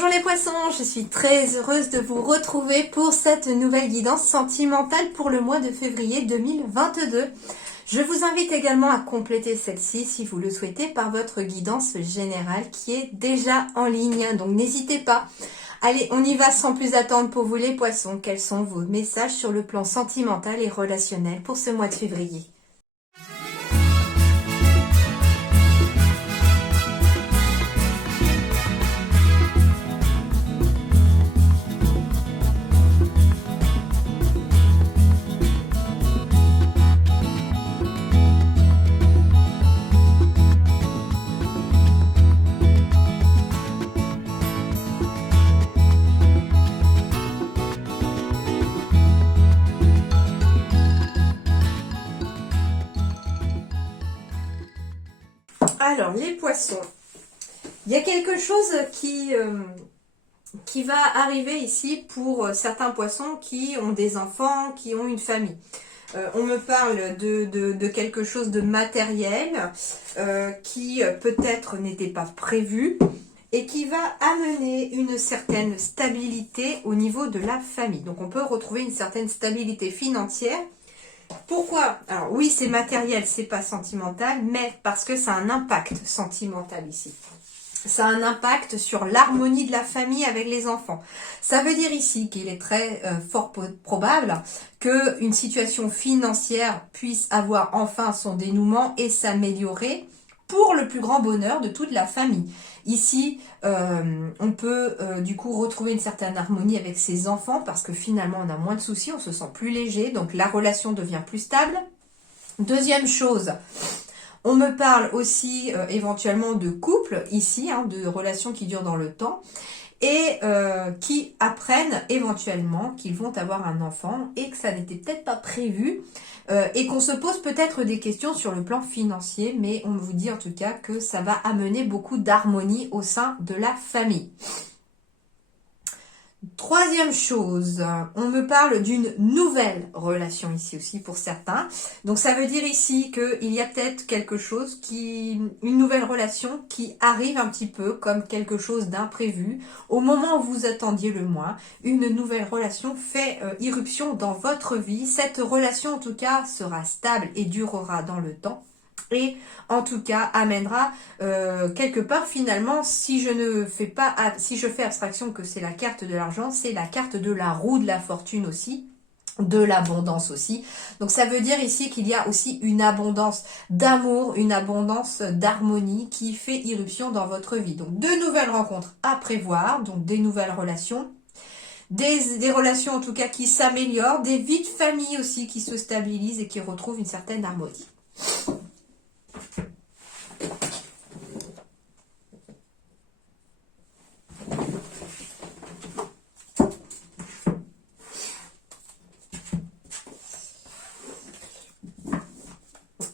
Bonjour les poissons, je suis très heureuse de vous retrouver pour cette nouvelle guidance sentimentale pour le mois de février 2022. Je vous invite également à compléter celle-ci si vous le souhaitez par votre guidance générale qui est déjà en ligne, donc n'hésitez pas. Allez, on y va sans plus attendre pour vous les poissons. Quels sont vos messages sur le plan sentimental et relationnel pour ce mois de février ? Alors, les poissons, il y a quelque chose qui va arriver ici pour certains poissons qui ont des enfants, qui ont une famille. On me parle de quelque chose de matériel qui peut-être n'était pas prévu et qui va amener une certaine stabilité au niveau de la famille. Donc, on peut retrouver une certaine stabilité financière. Pourquoi? Alors oui, c'est matériel, c'est pas sentimental, mais parce que ça a un impact sentimental ici. Ça a un impact sur l'harmonie de la famille avec les enfants. Ça veut dire ici qu'il est très fort probable qu'une situation financière puisse avoir enfin son dénouement et s'améliorer pour le plus grand bonheur de toute la famille. Ici, on peut du coup retrouver une certaine harmonie avec ses enfants parce que finalement on a moins de soucis, on se sent plus léger, donc la relation devient plus stable. Deuxième chose, on me parle aussi éventuellement de couple ici, de relations qui durent dans le temps et qui apprennent éventuellement qu'ils vont avoir un enfant et que ça n'était peut-être pas prévu et qu'on se pose peut-être des questions sur le plan financier, mais on vous dit en tout cas que ça va amener beaucoup d'harmonie au sein de la famille. Troisième chose, on me parle d'une nouvelle relation ici aussi pour certains. Donc ça veut dire ici qu'il y a peut-être quelque chose une nouvelle relation qui arrive un petit peu comme quelque chose d'imprévu. Au moment où vous attendiez le moins, une nouvelle relation fait irruption dans votre vie. Cette relation en tout cas sera stable et durera dans le temps. Et en tout cas amènera quelque part finalement, si je fais abstraction que c'est la carte de l'argent, c'est la carte de la roue de la fortune aussi, de l'abondance aussi. Donc ça veut dire ici qu'il y a aussi une abondance d'amour, une abondance d'harmonie qui fait irruption dans votre vie. Donc de nouvelles rencontres à prévoir, donc des nouvelles relations. Des relations en tout cas qui s'améliorent, des vies de famille aussi qui se stabilisent et qui retrouvent une certaine harmonie.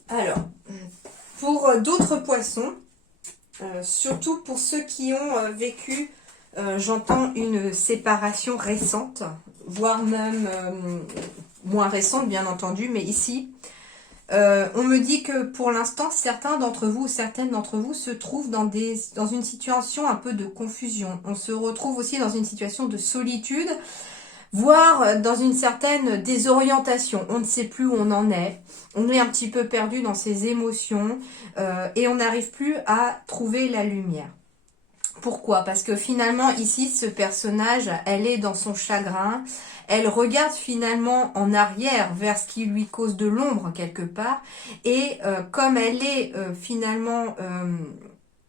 Alors, pour d'autres poissons, surtout pour ceux qui ont vécu, j'entends une séparation récente, voire même moins récente bien entendu, mais ici, on me dit que pour l'instant, certains d'entre vous ou certaines d'entre vous se trouvent dans une situation un peu de confusion. On se retrouve aussi dans une situation de solitude, voire dans une certaine désorientation. On ne sait plus où on en est. On est un petit peu perdu dans ses émotions et on n'arrive plus à trouver la lumière. Pourquoi? Parce que finalement, ici, ce personnage, elle est dans son chagrin. Elle regarde finalement en arrière vers ce qui lui cause de l'ombre quelque part. Et comme elle est finalement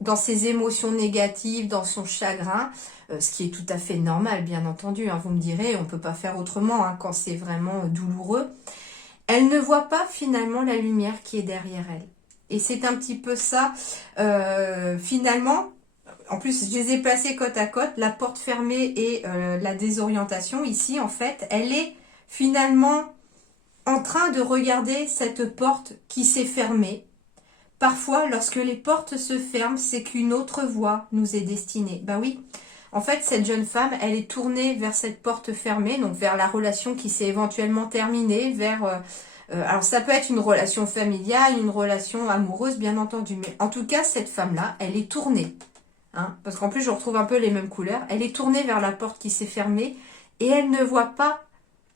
dans ses émotions négatives, dans son chagrin, ce qui est tout à fait normal, bien entendu, vous me direz, on ne peut pas faire autrement quand c'est vraiment douloureux. Elle ne voit pas finalement la lumière qui est derrière elle. Et c'est un petit peu ça, finalement. En plus, je les ai placés côte à côte, la porte fermée et la désorientation. Ici, en fait, elle est finalement en train de regarder cette porte qui s'est fermée. Parfois, lorsque les portes se ferment, c'est qu'une autre voie nous est destinée. Ben oui, en fait, cette jeune femme, elle est tournée vers cette porte fermée, donc vers la relation qui s'est éventuellement terminée, vers... alors, ça peut être une relation familiale, une relation amoureuse, bien entendu. Mais en tout cas, cette femme-là, elle est tournée hein, parce qu'en plus je retrouve un peu les mêmes couleurs. Elle est tournée vers la porte qui s'est fermée et elle ne voit pas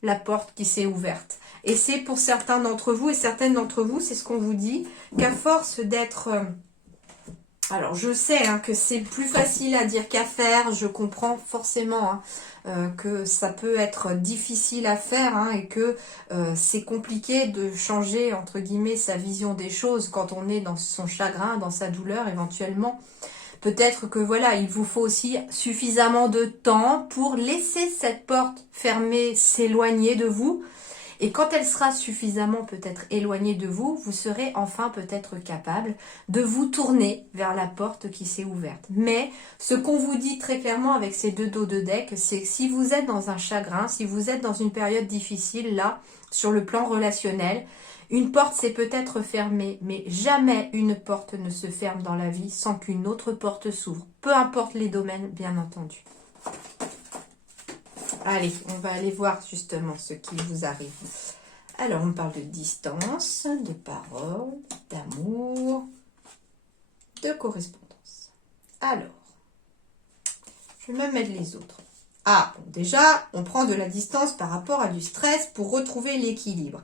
la porte qui s'est ouverte. Et c'est pour certains d'entre vous et certaines d'entre vous, c'est ce qu'on vous dit, qu'à force d'être... alors je sais hein, que c'est plus facile à dire qu'à faire, je comprends forcément hein, que ça peut être difficile à faire hein, et que c'est compliqué de changer entre guillemets sa vision des choses quand on est dans son chagrin, dans sa douleur éventuellement. Peut-être que voilà, il vous faut aussi suffisamment de temps pour laisser cette porte fermée s'éloigner de vous. Et quand elle sera suffisamment peut-être éloignée de vous, vous serez enfin peut-être capable de vous tourner vers la porte qui s'est ouverte. Mais ce qu'on vous dit très clairement avec ces deux dos de deck, c'est que si vous êtes dans un chagrin, si vous êtes dans une période difficile, là, sur le plan relationnel, une porte s'est peut-être fermée, mais jamais une porte ne se ferme dans la vie sans qu'une autre porte s'ouvre. Peu importe les domaines, bien entendu. Allez, on va aller voir justement ce qui vous arrive. Alors, on parle de distance, de parole, d'amour, de correspondance. Alors, je vais me mettre les autres. Ah, bon, déjà, on prend de la distance par rapport à du stress pour retrouver l'équilibre.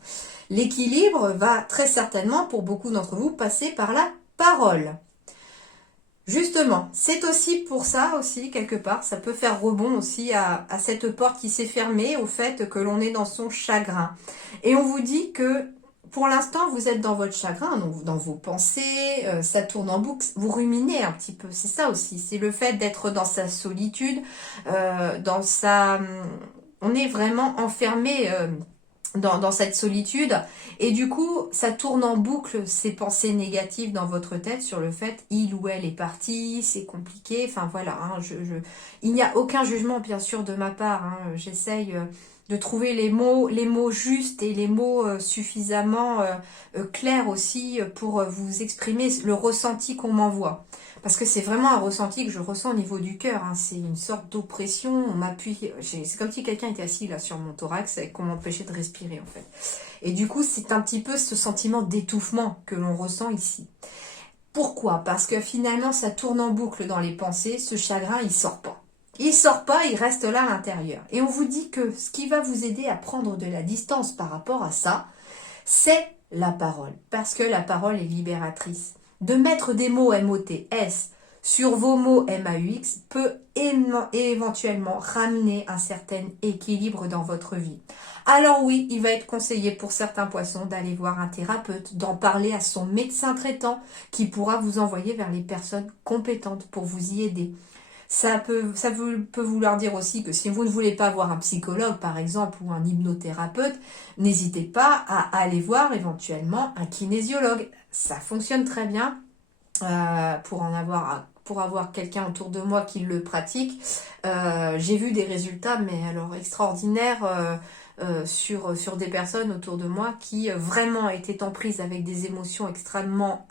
L'équilibre va très certainement, pour beaucoup d'entre vous, passer par la parole. Justement, c'est aussi pour ça aussi, quelque part, ça peut faire rebond aussi à cette porte qui s'est fermée, au fait que l'on est dans son chagrin. Et on vous dit que pour l'instant, vous êtes dans votre chagrin, donc dans vos pensées, ça tourne en boucle, vous ruminez un petit peu, c'est ça aussi, c'est le fait d'être dans sa solitude, dans sa... On est vraiment enfermé... Dans cette solitude, et du coup ça tourne en boucle ces pensées négatives dans votre tête sur le fait il ou elle est parti, c'est compliqué, enfin voilà, hein, il n'y a aucun jugement bien sûr de ma part, hein, j'essaye de trouver les mots justes et les mots suffisamment clairs aussi pour vous exprimer le ressenti qu'on m'envoie. Parce que c'est vraiment un ressenti que je ressens au niveau du cœur. Hein. C'est une sorte d'oppression. On m'appuie. C'est comme si quelqu'un était assis là sur mon thorax et qu'on m'empêchait de respirer en fait. Et du coup, c'est un petit peu ce sentiment d'étouffement que l'on ressent ici. Pourquoi? Parce que finalement, ça tourne en boucle dans les pensées. Ce chagrin, il sort pas. Il sort pas, il reste là à l'intérieur. Et on vous dit que ce qui va vous aider à prendre de la distance par rapport à ça, c'est la parole. Parce que la parole est libératrice. De mettre des mots MOTS sur vos mots MAUX peut éventuellement ramener un certain équilibre dans votre vie. Alors oui, il va être conseillé pour certains poissons d'aller voir un thérapeute, d'en parler à son médecin traitant qui pourra vous envoyer vers les personnes compétentes pour vous y aider. Ça peut vouloir dire aussi que si vous ne voulez pas voir un psychologue, par exemple, ou un hypnothérapeute, n'hésitez pas à aller voir éventuellement un kinésiologue. Ça fonctionne très bien pour avoir quelqu'un autour de moi qui le pratique. J'ai vu des résultats, mais alors extraordinaires, sur des personnes autour de moi qui vraiment étaient en prise avec des émotions extrêmement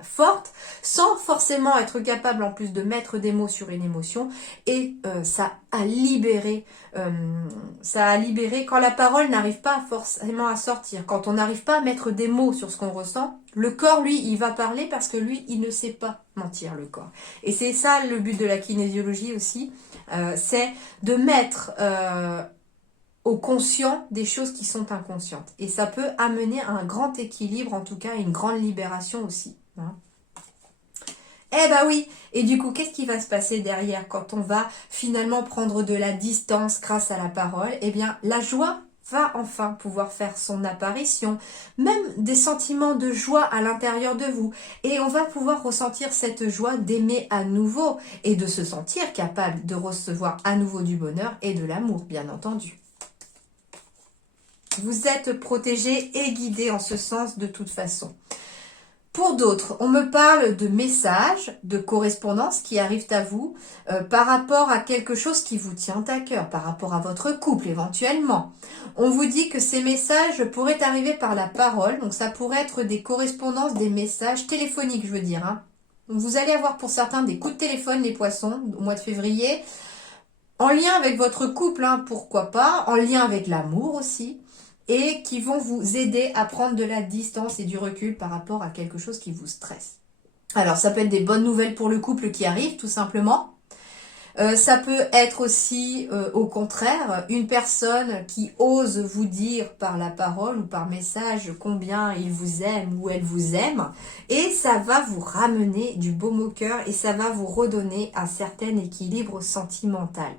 fortes, sans forcément être capable en plus de mettre des mots sur une émotion, et ça a libéré quand la parole n'arrive pas forcément à sortir, quand on n'arrive pas à mettre des mots sur ce qu'on ressent, le corps lui il va parler parce que lui il ne sait pas mentir, le corps. Et c'est ça le but de la kinésiologie aussi, c'est de mettre au conscient des choses qui sont inconscientes. Et ça peut amener à un grand équilibre, en tout cas, une grande libération aussi. Hein. Eh ben oui, et du coup, qu'est-ce qui va se passer derrière quand on va finalement prendre de la distance grâce à la parole? Eh bien, la joie va enfin pouvoir faire son apparition, même des sentiments de joie à l'intérieur de vous. Et on va pouvoir ressentir cette joie d'aimer à nouveau et de se sentir capable de recevoir à nouveau du bonheur et de l'amour, bien entendu. Vous êtes protégé et guidé en ce sens de toute façon. Pour d'autres, on me parle de messages, de correspondances qui arrivent à vous par rapport à quelque chose qui vous tient à cœur, par rapport à votre couple éventuellement. On vous dit que ces messages pourraient arriver par la parole, donc ça pourrait être des correspondances, des messages téléphoniques, je veux dire. Hein. Vous allez avoir pour certains des coups de téléphone, les poissons, au mois de février, en lien avec votre couple, hein, pourquoi pas, en lien avec l'amour aussi, et qui vont vous aider à prendre de la distance et du recul par rapport à quelque chose qui vous stresse. Alors, ça peut être des bonnes nouvelles pour le couple qui arrive, tout simplement. Ça peut être aussi, au contraire, une personne qui ose vous dire par la parole ou par message combien il vous aime ou elle vous aime. Et ça va vous ramener du baume au cœur et ça va vous redonner un certain équilibre sentimental.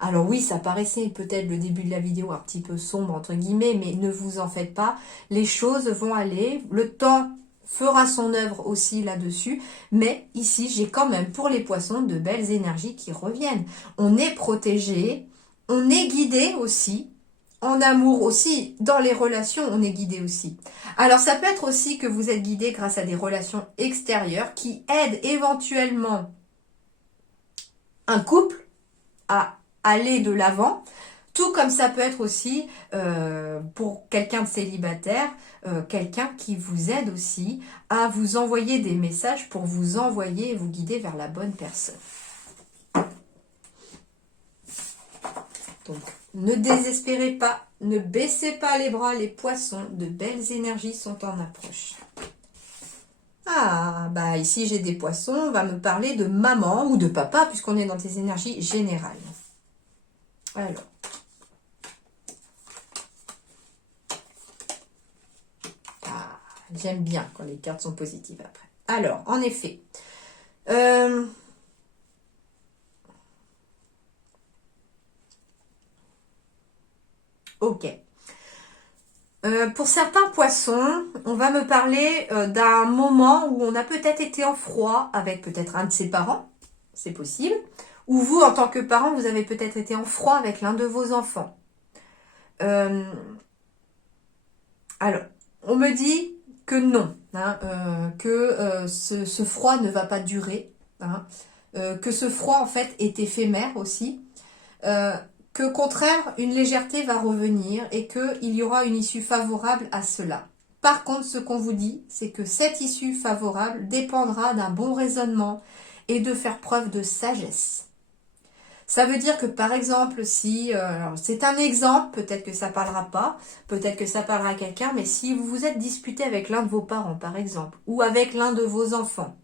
Alors oui, ça paraissait peut-être le début de la vidéo un petit peu sombre, entre guillemets, mais ne vous en faites pas. Les choses vont aller. Le temps fera son œuvre aussi là-dessus, mais ici j'ai quand même pour les poissons de belles énergies qui reviennent. On est protégé, on est guidé aussi, en amour aussi, dans les relations on est guidé aussi. Alors ça peut être aussi que vous êtes guidé grâce à des relations extérieures qui aident éventuellement un couple à aller de l'avant. Tout comme ça peut être aussi, pour quelqu'un de célibataire, quelqu'un qui vous aide aussi à vous envoyer des messages pour vous envoyer et vous guider vers la bonne personne. Donc, ne désespérez pas, ne baissez pas les bras, les poissons, de belles énergies sont en approche. Ah, bah ici j'ai des poissons, on va me parler de maman ou de papa, puisqu'on est dans des énergies générales. Alors. J'aime bien quand les cartes sont positives après. Alors, en effet. Ok. Pour certains poissons, on va me parler d'un moment où on a peut-être été en froid avec peut-être un de ses parents. C'est possible. Ou vous, en tant que parent, vous avez peut-être été en froid avec l'un de vos enfants. Alors, on me dit que non, hein, que ce froid ne va pas durer, hein, que ce froid en fait est éphémère aussi, qu'au contraire une légèreté va revenir et qu'il y aura une issue favorable à cela. Par contre, ce qu'on vous dit, c'est que cette issue favorable dépendra d'un bon raisonnement et de faire preuve de sagesse. Ça veut dire que par exemple, si, c'est un exemple, peut-être que ça parlera pas, peut-être que ça parlera à quelqu'un, mais si vous vous êtes disputé avec l'un de vos parents par exemple, ou avec l'un de vos enfants,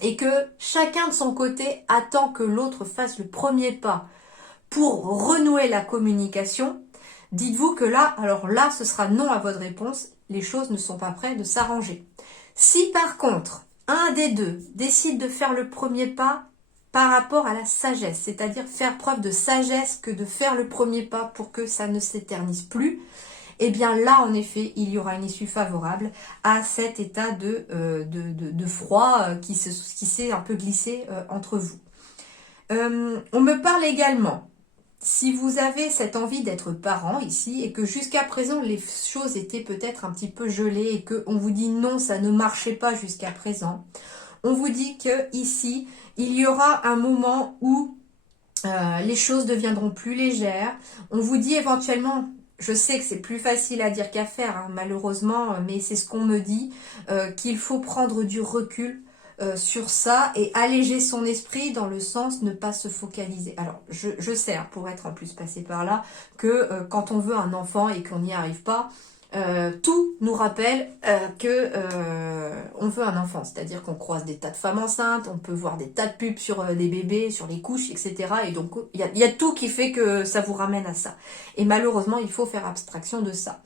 et que chacun de son côté attend que l'autre fasse le premier pas pour renouer la communication, dites-vous que là, alors là, ce sera non à votre réponse, les choses ne sont pas prêtes de s'arranger. Si par contre, un des deux décide de faire le premier pas, par rapport à la sagesse, c'est-à-dire faire preuve de sagesse que de faire le premier pas pour que ça ne s'éternise plus, et bien là, en effet, il y aura une issue favorable à cet état de froid qui s'est un peu glissé entre vous. On me parle également, si vous avez cette envie d'être parent ici et que jusqu'à présent les choses étaient peut-être un petit peu gelées et qu'on vous dit non, ça ne marchait pas jusqu'à présent, on vous dit que ici, il y aura un moment où les choses deviendront plus légères. On vous dit éventuellement, je sais que c'est plus facile à dire qu'à faire, hein, malheureusement, mais c'est ce qu'on me dit, qu'il faut prendre du recul sur ça et alléger son esprit dans le sens ne pas se focaliser. Alors, je sais, hein, pour être en plus passé par là, que quand on veut un enfant et qu'on n'y arrive pas, tout nous rappelle que on veut un enfant, c'est-à-dire qu'on croise des tas de femmes enceintes, on peut voir des tas de pubs sur des bébés, sur les couches, etc. Et donc il y a tout qui fait que ça vous ramène à ça. Et malheureusement, il faut faire abstraction de ça.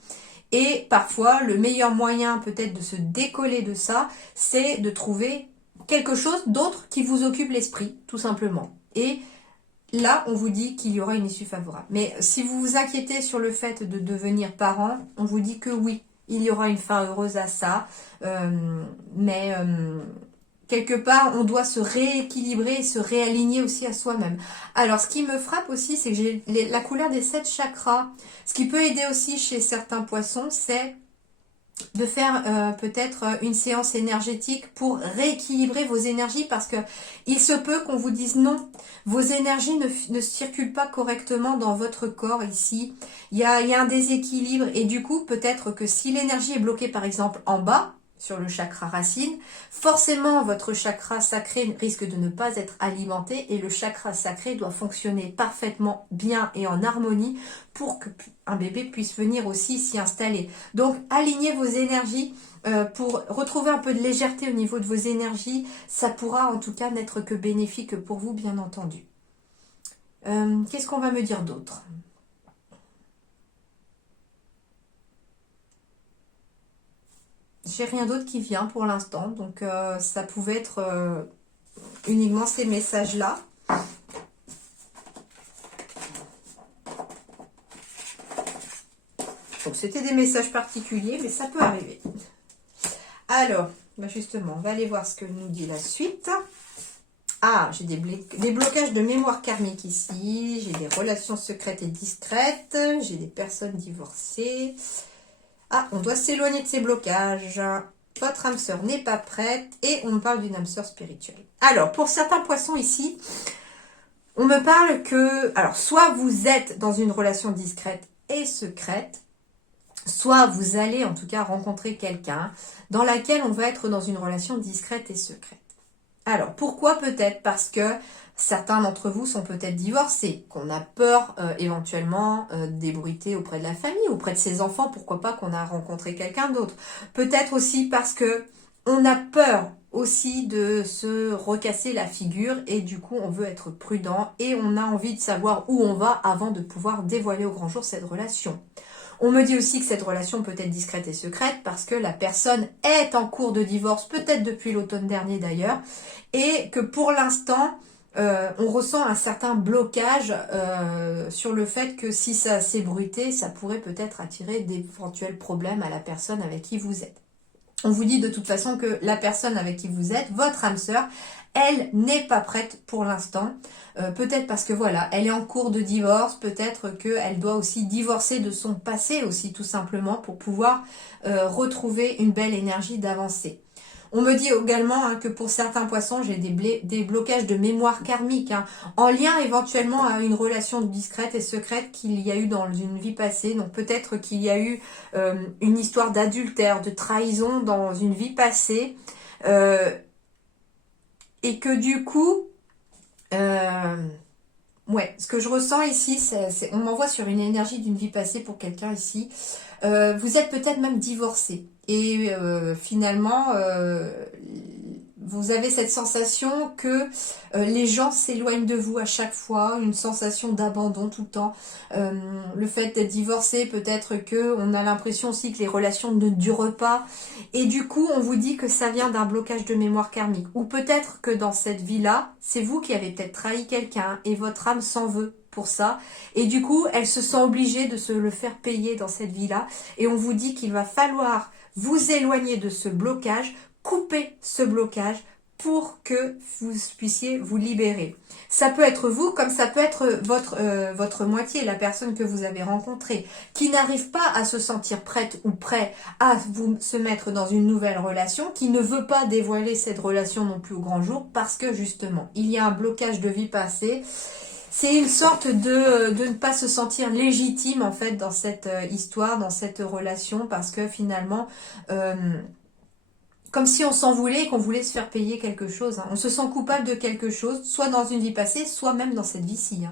Et parfois, le meilleur moyen peut-être de se décoller de ça, c'est de trouver quelque chose d'autre qui vous occupe l'esprit, tout simplement. Et là, on vous dit qu'il y aura une issue favorable. Mais si vous vous inquiétez sur le fait de devenir parent, on vous dit que oui, il y aura une fin heureuse à ça. Mais quelque part, on doit se rééquilibrer et se réaligner aussi à soi-même. Alors, ce qui me frappe aussi, c'est que j'ai la couleur des 7 chakras. Ce qui peut aider aussi chez certains poissons, c'est de faire peut-être une séance énergétique pour rééquilibrer vos énergies parce que il se peut qu'on vous dise non, vos énergies ne circulent pas correctement dans votre corps ici, il y a un déséquilibre et du coup peut-être que si l'énergie est bloquée par exemple en bas, sur le chakra racine. Forcément, votre chakra sacré risque de ne pas être alimenté et le chakra sacré doit fonctionner parfaitement bien et en harmonie pour qu'un bébé puisse venir aussi s'y installer. Donc, alignez vos énergies pour retrouver un peu de légèreté au niveau de vos énergies. Ça pourra en tout cas n'être que bénéfique pour vous, bien entendu. Qu'est-ce qu'on va me dire d'autre ? J'ai rien d'autre qui vient pour l'instant, donc ça pouvait être uniquement ces messages-là. Donc c'était des messages particuliers, mais ça peut arriver. Alors, justement, on va aller voir ce que nous dit la suite. Ah, j'ai des blocages de mémoire karmique ici, j'ai des relations secrètes et discrètes, j'ai des personnes divorcées. Ah, on doit s'éloigner de ces blocages. Votre âme sœur n'est pas prête et on me parle d'une âme sœur spirituelle. Alors, pour certains poissons ici, on me parle que... Alors, soit vous êtes dans une relation discrète et secrète, soit vous allez en tout cas rencontrer quelqu'un dans laquelle on va être dans une relation discrète et secrète. Alors, pourquoi peut-être? Parce que certains d'entre vous sont peut-être divorcés, qu'on a peur éventuellement de débruiter auprès de la famille, auprès de ses enfants, pourquoi pas qu'on a rencontré quelqu'un d'autre. Peut-être aussi parce que on a peur aussi de se recasser la figure et du coup on veut être prudent et on a envie de savoir où on va avant de pouvoir dévoiler au grand jour cette relation. On me dit aussi que cette relation peut être discrète et secrète parce que la personne est en cours de divorce, peut-être depuis l'automne dernier d'ailleurs, et que pour l'instant, on ressent un certain blocage sur le fait que si ça s'ébruitait, ça pourrait peut-être attirer d'éventuels problèmes à la personne avec qui vous êtes. On vous dit de toute façon que la personne avec qui vous êtes, votre âme sœur, elle n'est pas prête pour l'instant. Peut-être parce que voilà, elle est en cours de divorce, peut-être qu'elle doit aussi divorcer de son passé aussi tout simplement pour pouvoir retrouver une belle énergie d'avancée. On me dit également que pour certains poissons, j'ai des blocages de mémoire karmique, en lien éventuellement à une relation discrète et secrète qu'il y a eu dans une vie passée. Donc peut-être qu'il y a eu une histoire d'adultère, de trahison dans une vie passée. Et que du coup, ce que je ressens ici, on m'envoie sur une énergie d'une vie passée pour quelqu'un ici. Vous êtes peut-être même divorcé. Et finalement, vous avez cette sensation que les gens s'éloignent de vous à chaque fois, une sensation d'abandon tout le temps. Le fait d'être divorcé, peut-être que on a l'impression aussi que les relations ne durent pas. Et du coup, on vous dit que ça vient d'un blocage de mémoire karmique. Ou peut-être que dans cette vie-là, c'est vous qui avez peut-être trahi quelqu'un et votre âme s'en veut pour ça. Et du coup, elle se sent obligée de se le faire payer dans cette vie-là. Et on vous dit qu'il va falloir vous éloigner de ce blocage, couper ce blocage pour que vous puissiez vous libérer. Ça peut être vous, comme ça peut être votre moitié, la personne que vous avez rencontrée, qui n'arrive pas à se sentir prête ou prêt à se mettre dans une nouvelle relation, qui ne veut pas dévoiler cette relation non plus au grand jour, parce que justement, il y a un blocage de vie passée. C'est une sorte de ne pas se sentir légitime en fait dans cette histoire, dans cette relation, parce que finalement, comme si on s'en voulait et qu'on voulait se faire payer quelque chose. On se sent coupable de quelque chose, soit dans une vie passée, soit même dans cette vie-ci.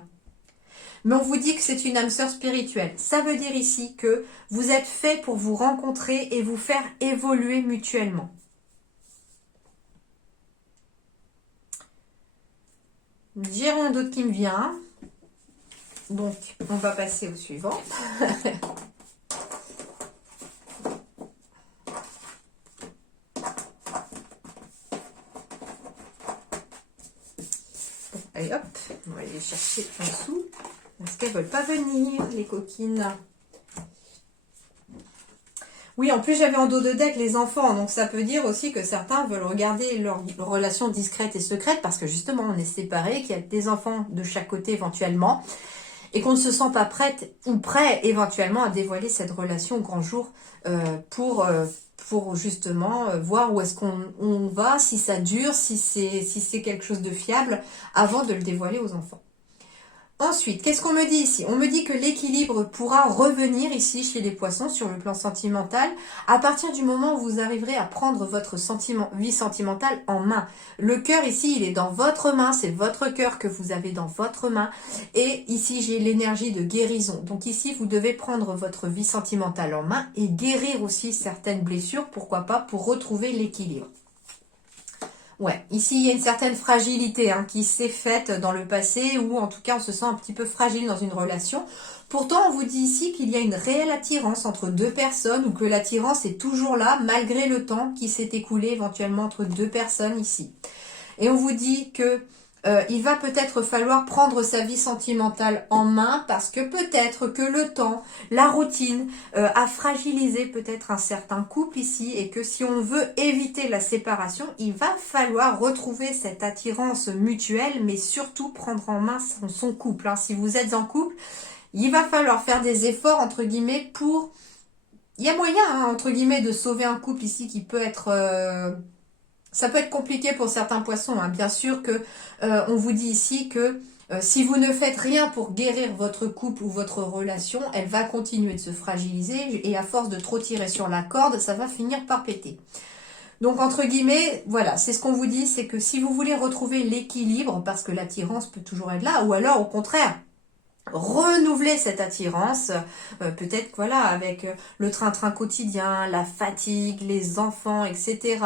Mais on vous dit que c'est une âme sœur spirituelle. Ça veut dire ici que vous êtes fait pour vous rencontrer et vous faire évoluer mutuellement. J'ai rien d'autre qui me vient. Donc, on va passer au suivant. Allez hop, on va aller chercher en dessous. Parce qu'elles ne veulent pas venir, les coquines. Oui, en plus j'avais en dos de deck les enfants, donc ça peut dire aussi que certains veulent regarder leur relation discrète et secrète parce que justement on est séparés, qu'il y a des enfants de chaque côté éventuellement et qu'on ne se sent pas prête ou prêt éventuellement à dévoiler cette relation au grand jour pour justement voir où est-ce qu'on va, si ça dure, si c'est quelque chose de fiable avant de le dévoiler aux enfants. Ensuite, qu'est-ce qu'on me dit ici? On me dit que l'équilibre pourra revenir ici chez les poissons sur le plan sentimental à partir du moment où vous arriverez à prendre votre vie sentimentale en main. Le cœur ici, il est dans votre main, c'est votre cœur que vous avez dans votre main. Et ici, j'ai l'énergie de guérison. Donc ici, vous devez prendre votre vie sentimentale en main et guérir aussi certaines blessures, pourquoi pas, pour retrouver l'équilibre. Ouais, ici il y a une certaine fragilité qui s'est faite dans le passé, ou en tout cas on se sent un petit peu fragile dans une relation. Pourtant on vous dit ici qu'il y a une réelle attirance entre deux personnes, ou que l'attirance est toujours là malgré le temps qui s'est écoulé éventuellement entre deux personnes ici. Et on vous dit que il va peut-être falloir prendre sa vie sentimentale en main parce que peut-être que le temps, la routine a fragilisé peut-être un certain couple ici, et que si on veut éviter la séparation, il va falloir retrouver cette attirance mutuelle, mais surtout prendre en main son couple. Si vous êtes en couple, il va falloir faire des efforts entre guillemets pour... Il y a moyen entre guillemets de sauver un couple ici qui peut être... Ça peut être compliqué pour certains poissons. Bien sûr que on vous dit ici que si vous ne faites rien pour guérir votre couple ou votre relation, elle va continuer de se fragiliser, et à force de trop tirer sur la corde, ça va finir par péter. Donc entre guillemets, voilà, c'est ce qu'on vous dit, c'est que si vous voulez retrouver l'équilibre, parce que l'attirance peut toujours être là, ou alors au contraire, renouveler cette attirance, peut-être voilà, avec le train-train quotidien, la fatigue, les enfants, etc.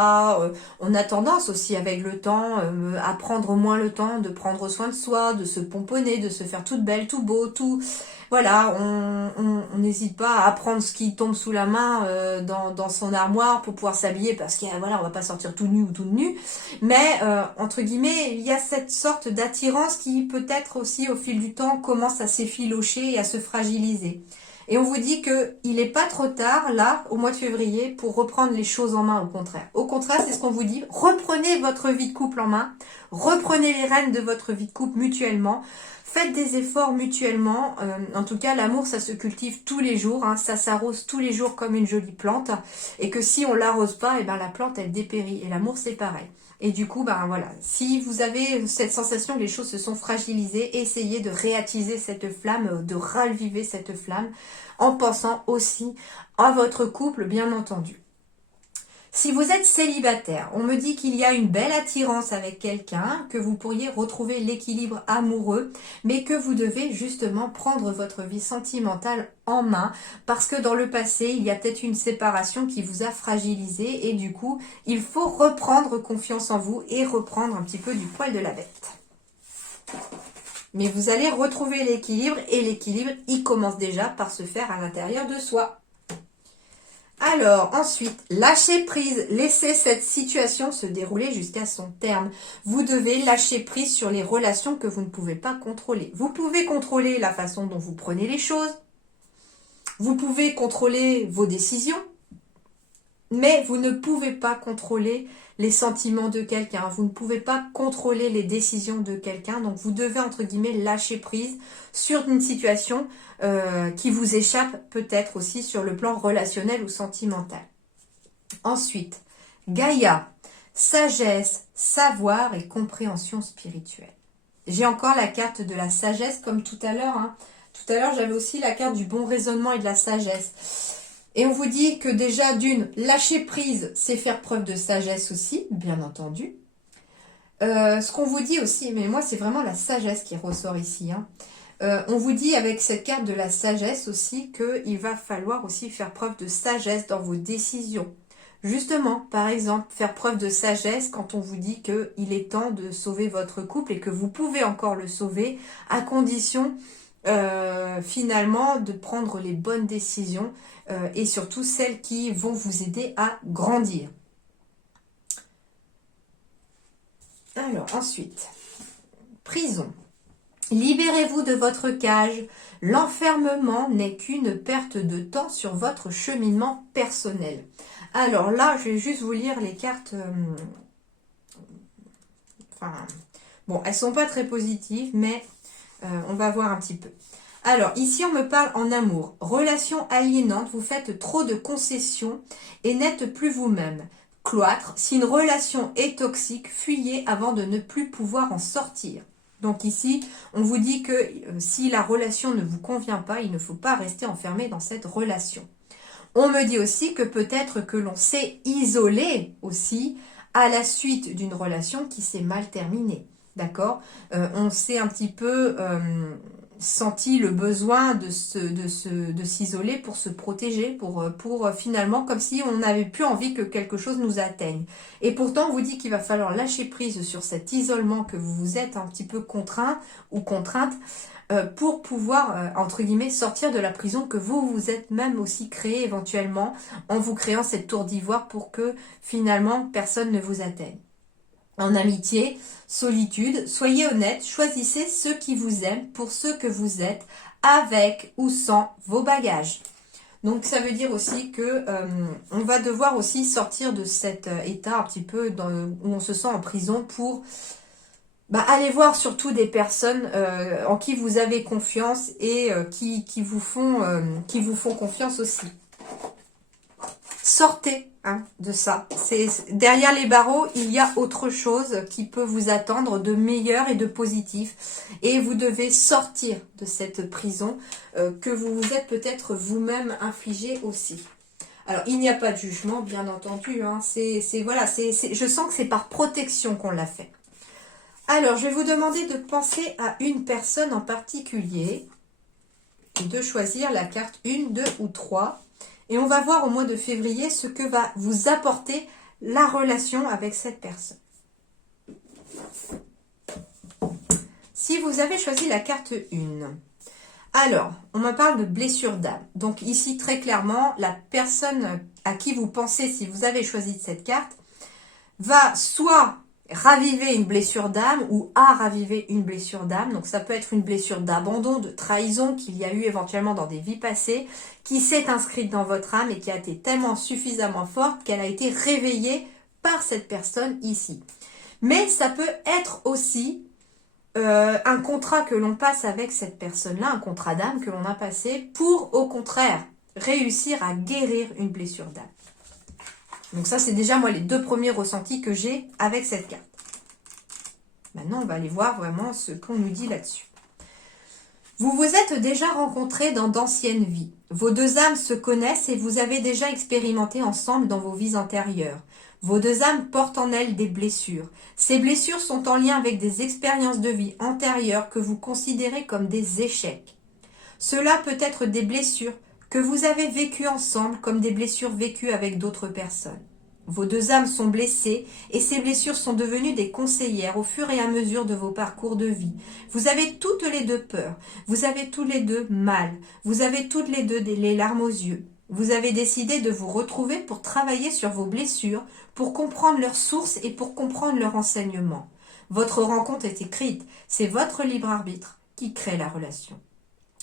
On a tendance aussi avec le temps à prendre moins le temps de prendre soin de soi, de se pomponner, de se faire toute belle, tout beau, tout... Voilà, on n'hésite pas à prendre ce qui tombe sous la main dans son armoire pour pouvoir s'habiller, parce qu'on voilà, on va pas sortir tout nu ou tout nu. Mais, entre guillemets, il y a cette sorte d'attirance qui peut-être aussi au fil du temps commence à s'effilocher et à se fragiliser. Et on vous dit qu'il n'est pas trop tard, là, au mois de février, pour reprendre les choses en main, au contraire. Au contraire, c'est ce qu'on vous dit. Reprenez votre vie de couple en main. Reprenez les rênes de votre vie de couple mutuellement. Faites des efforts mutuellement. En tout cas, l'amour, ça se cultive tous les jours. Ça s'arrose tous les jours comme une jolie plante. Et que si on l'arrose pas, la plante, elle dépérit. Et l'amour, c'est pareil. Et du coup, voilà, si vous avez cette sensation que les choses se sont fragilisées, essayez de réattiser cette flamme, de raviver cette flamme, en pensant aussi à votre couple, bien entendu. Si vous êtes célibataire, on me dit qu'il y a une belle attirance avec quelqu'un, que vous pourriez retrouver l'équilibre amoureux, mais que vous devez justement prendre votre vie sentimentale en main, parce que dans le passé, il y a peut-être une séparation qui vous a fragilisé, et du coup, il faut reprendre confiance en vous et reprendre un petit peu du poil de la bête. Mais vous allez retrouver l'équilibre, et l'équilibre, il commence déjà par se faire à l'intérieur de soi. Alors, ensuite, lâchez prise, laissez cette situation se dérouler jusqu'à son terme. Vous devez lâcher prise sur les relations que vous ne pouvez pas contrôler. Vous pouvez contrôler la façon dont vous prenez les choses, vous pouvez contrôler vos décisions, mais vous ne pouvez pas contrôler les sentiments de quelqu'un, vous ne pouvez pas contrôler les décisions de quelqu'un, donc vous devez entre guillemets lâcher prise sur une situation qui vous échappe peut-être aussi sur le plan relationnel ou sentimental. Ensuite, Gaïa, sagesse, savoir et compréhension spirituelle. J'ai encore la carte de la sagesse comme tout à l'heure. Tout à l'heure, j'avais aussi la carte du bon raisonnement et de la sagesse. Et on vous dit que déjà, lâcher prise, c'est faire preuve de sagesse aussi, bien entendu. Ce qu'on vous dit aussi, mais moi, c'est vraiment la sagesse qui ressort ici. On vous dit avec cette carte de la sagesse aussi qu'il va falloir aussi faire preuve de sagesse dans vos décisions. Justement, par exemple, faire preuve de sagesse quand on vous dit qu'il est temps de sauver votre couple et que vous pouvez encore le sauver à condition finalement de prendre les bonnes décisions et surtout celles qui vont vous aider à grandir. Alors ensuite, prison. Libérez-vous de votre cage. L'enfermement n'est qu'une perte de temps sur votre cheminement personnel. Alors là, je vais juste vous lire les cartes. Bon, elles sont pas très positives, mais on va voir un petit peu. Alors, ici, on me parle en amour. Relation aliénante, vous faites trop de concessions et n'êtes plus vous-même. Cloître, si une relation est toxique, fuyez avant de ne plus pouvoir en sortir. Donc ici, on vous dit que si la relation ne vous convient pas, il ne faut pas rester enfermé dans cette relation. On me dit aussi que peut-être que l'on s'est isolé aussi à la suite d'une relation qui s'est mal terminée. D'accord? On s'est un petit peu senti le besoin de s'isoler pour se protéger, pour finalement, comme si on n'avait plus envie que quelque chose nous atteigne. Et pourtant, on vous dit qu'il va falloir lâcher prise sur cet isolement que vous vous êtes un petit peu contraint ou contrainte pour pouvoir, entre guillemets, sortir de la prison que vous vous êtes même aussi créée éventuellement en vous créant cette tour d'ivoire pour que finalement personne ne vous atteigne. En amitié, solitude, soyez honnête, choisissez ceux qui vous aiment pour ceux que vous êtes, avec ou sans vos bagages. Donc ça veut dire aussi que on va devoir aussi sortir de cet état un petit peu où on se sent en prison pour allez voir surtout des personnes en qui vous avez confiance et qui vous font confiance aussi. Sortez de ça. Derrière les barreaux, il y a autre chose qui peut vous attendre de meilleur et de positif. Et vous devez sortir de cette prison que vous vous êtes peut-être vous-même infligé aussi. Alors, il n'y a pas de jugement, bien entendu. Je sens que c'est par protection qu'on l'a fait. Alors, je vais vous demander de penser à une personne en particulier, de choisir la carte 1, 2 ou 3. Et on va voir au mois de février ce que va vous apporter la relation avec cette personne. Si vous avez choisi la carte 1, alors, on me parle de blessure d'âme. Donc ici, très clairement, la personne à qui vous pensez, si vous avez choisi cette carte, va soit raviver une blessure d'âme ou a ravivé une blessure d'âme. Donc ça peut être une blessure d'abandon, de trahison qu'il y a eu éventuellement dans des vies passées, qui s'est inscrite dans votre âme et qui a été tellement suffisamment forte qu'elle a été réveillée par cette personne ici. Mais ça peut être aussi un contrat que l'on passe avec cette personne-là, un contrat d'âme que l'on a passé pour, au contraire, réussir à guérir une blessure d'âme. Donc ça, c'est déjà moi les 2 premiers ressentis que j'ai avec cette carte. Maintenant, on va aller voir vraiment ce qu'on nous dit là-dessus. Vous vous êtes déjà rencontrés dans d'anciennes vies. Vos 2 âmes se connaissent et vous avez déjà expérimenté ensemble dans vos vies antérieures. Vos 2 âmes portent en elles des blessures. Ces blessures sont en lien avec des expériences de vie antérieures que vous considérez comme des échecs. Cela peut être des blessures que vous avez vécues ensemble comme des blessures vécues avec d'autres personnes. Vos 2 âmes sont blessées et ces blessures sont devenues des conseillères au fur et à mesure de vos parcours de vie. Vous avez toutes les 2 peur, vous avez tous les 2 mal, vous avez toutes les 2 les larmes aux yeux. Vous avez décidé de vous retrouver pour travailler sur vos blessures, pour comprendre leurs sources et pour comprendre leurs enseignements. Votre rencontre est écrite, c'est votre libre arbitre qui crée la relation.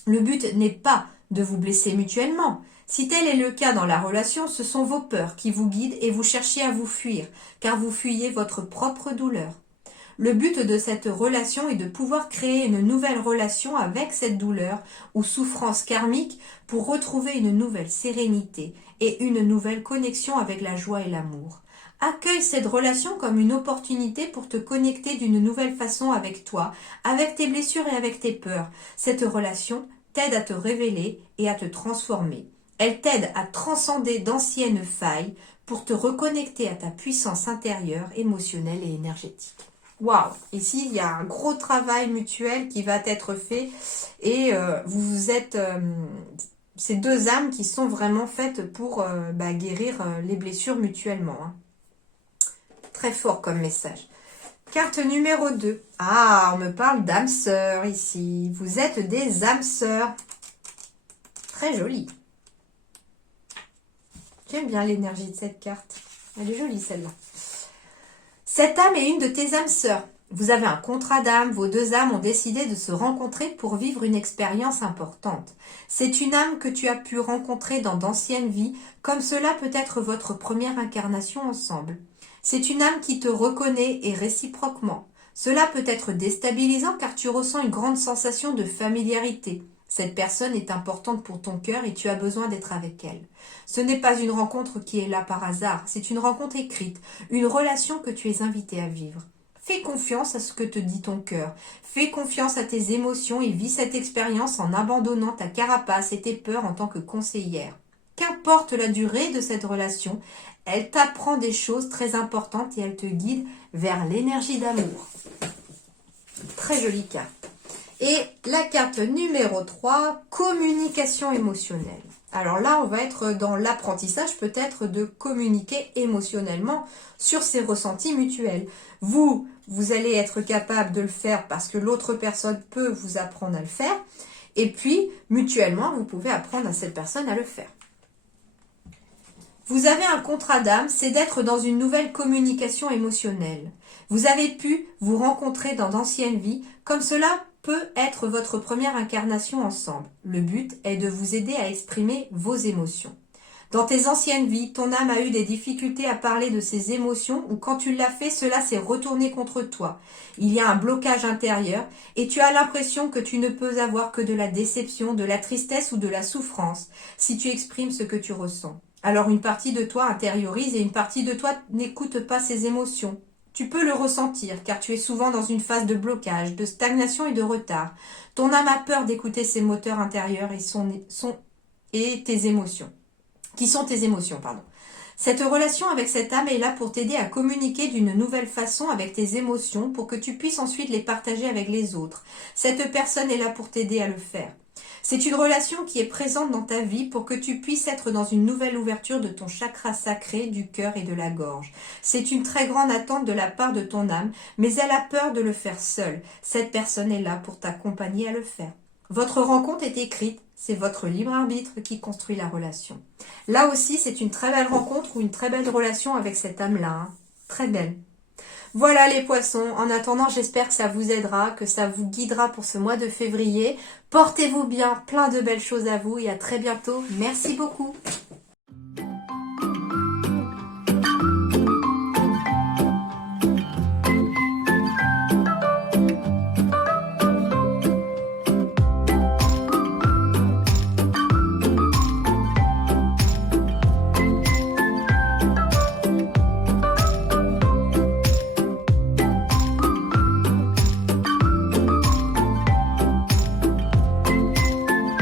Le but n'est pas de vous blesser mutuellement. Si tel est le cas dans la relation, ce sont vos peurs qui vous guident et vous cherchez à vous fuir, car vous fuyez votre propre douleur. Le but de cette relation est de pouvoir créer une nouvelle relation avec cette douleur ou souffrance karmique pour retrouver une nouvelle sérénité et une nouvelle connexion avec la joie et l'amour. Accueille cette relation comme une opportunité pour te connecter d'une nouvelle façon avec toi, avec tes blessures et avec tes peurs. Cette relation t'aide à te révéler et à te transformer. Elle t'aide à transcender d'anciennes failles pour te reconnecter à ta puissance intérieure, émotionnelle et énergétique. Waouh! Ici, il y a un gros travail mutuel qui va être fait et vous êtes ces 2 âmes qui sont vraiment faites pour guérir les blessures mutuellement. Très fort comme message. Carte numéro 2. Ah, on me parle d'âmes sœurs ici. Vous êtes des âmes sœurs. Très jolie. J'aime bien l'énergie de cette carte. Elle est jolie celle-là. Cette âme est une de tes âmes sœurs. Vous avez un contrat d'âme, vos 2 âmes ont décidé de se rencontrer pour vivre une expérience importante. C'est une âme que tu as pu rencontrer dans d'anciennes vies, comme cela peut être votre première incarnation ensemble. C'est une âme qui te reconnaît et réciproquement. Cela peut être déstabilisant car tu ressens une grande sensation de familiarité. Cette personne est importante pour ton cœur et tu as besoin d'être avec elle. Ce n'est pas une rencontre qui est là par hasard, c'est une rencontre écrite, une relation que tu es invité à vivre. Fais confiance à ce que te dit ton cœur. Fais confiance à tes émotions et vis cette expérience en abandonnant ta carapace et tes peurs en tant que conseillère. Qu'importe la durée de cette relation, elle t'apprend des choses très importantes et elle te guide vers l'énergie d'amour. Très jolie carte. Et la carte numéro 3, communication émotionnelle. Alors là, on va être dans l'apprentissage peut-être de communiquer émotionnellement sur ses ressentis mutuels. Vous allez être capable de le faire parce que l'autre personne peut vous apprendre à le faire. Et puis, mutuellement, vous pouvez apprendre à cette personne à le faire. Vous avez un contrat d'âme, c'est d'être dans une nouvelle communication émotionnelle. Vous avez pu vous rencontrer dans d'anciennes vies, comme cela peut être votre première incarnation ensemble. Le but est de vous aider à exprimer vos émotions. Dans tes anciennes vies, ton âme a eu des difficultés à parler de ses émotions ou quand tu l'as fait, cela s'est retourné contre toi. Il y a un blocage intérieur et tu as l'impression que tu ne peux avoir que de la déception, de la tristesse ou de la souffrance si tu exprimes ce que tu ressens. Alors une partie de toi intériorise et une partie de toi n'écoute pas ses émotions. Tu peux le ressentir car tu es souvent dans une phase de blocage, de stagnation et de retard. Ton âme a peur d'écouter ses moteurs intérieurs et tes émotions. Qui sont tes émotions, pardon. Cette relation avec cette âme est là pour t'aider à communiquer d'une nouvelle façon avec tes émotions pour que tu puisses ensuite les partager avec les autres. Cette personne est là pour t'aider à le faire. C'est une relation qui est présente dans ta vie pour que tu puisses être dans une nouvelle ouverture de ton chakra sacré, du cœur et de la gorge. C'est une très grande attente de la part de ton âme, mais elle a peur de le faire seule. Cette personne est là pour t'accompagner à le faire. Votre rencontre est écrite, c'est votre libre arbitre qui construit la relation. Là aussi, c'est une très belle rencontre ou une très belle relation avec cette âme-là. Hein. Très belle. Voilà les poissons. En attendant, j'espère que ça vous aidera, que ça vous guidera pour ce mois de février. Portez-vous bien, plein de belles choses à vous et à très bientôt. Merci beaucoup.